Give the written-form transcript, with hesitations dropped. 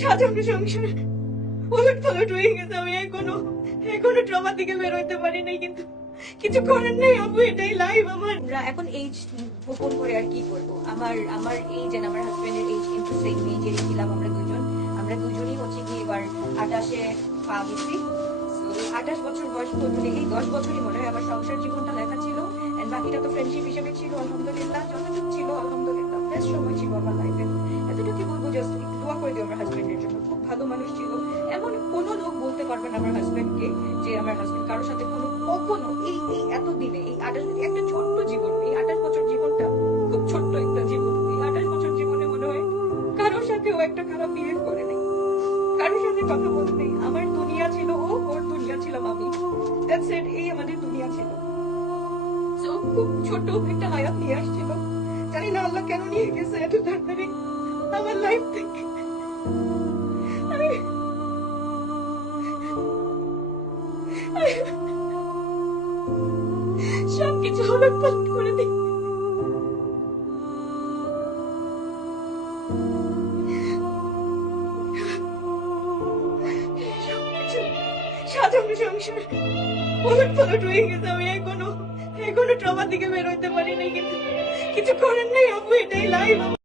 সাজানো সংসার ওলটপালট হয়ে গেছে। আমি এখনো ট্রমা থেকে বের হইতে পারি নাই, কিন্তু কিছু করার নেই আপু, এটাই লাইফ আমার। আমরা এখন এইজ গোপন করে আর কি করবো? আমার এইজ আর আমার হাজবেন্ডের এইজ কিন্তু সেম এইজেরই ছিলাম আমরা দুজন। আমরা দুজনই হচ্ছে কি এবার 28-এ পা গেছি। 28 বছর বয়স পর্যন্ত এই 10 বছরই মনে হয় আমার সংসার জীবনটা লেখা ছিল, এন্ড বাকিটা তো ফ্রেন্ডশিপ হিসেবে ছিল। আলহামদুলিল্লাহ যতটুকু ছিল আলহামদুলিল্লাহ বেস্ট সময় ছিল আমার লাইফে। এতটুকু বলবো, জাস্ট একটু দোয়া করে দিও আমার হাজবেন্ডের জন্য। খুব ভালো মানুষ ছিল। এমন কোনো লোক বলতে পারবে না আমার হাজবেন্ডকে যে আমার হাজবেন্ড কারোর সাথে কখনো এই এত দিনে এই 28 একটা ছোট্ট জীবন, এই 28 বছর জীবনটা খুব ছোট্ট একটা জীবন। এই 28 বছর জীবনে মনে হয় কারোর সাথে ও একটা খারাপ বিহেভ করে নাই, কারোর সাথে কথা বলতে নেই। আমার দুনিয়া ছিল ও, ওর দুনিয়া ছিলাম আমি। দ্যাটস ইট, এই আমাদের দুনিয়া ছিল। সো খুব ছোট একটা হায়াত নিয়ে আসছিল। জানি না আল্লাহ কেন নিয়ে গেছে এত তাড়াতাড়ি আমার লাইফ থেকে। সবকিছু উলটপালট করে দিই। সাজানো সংসার ওলটপালট হয়ে গেছে। আমি এখনো ট্রমা থেকে বের হইতে পারি নাই, কিন্তু কিছু করার নেই আপু, এটাই লাইফ।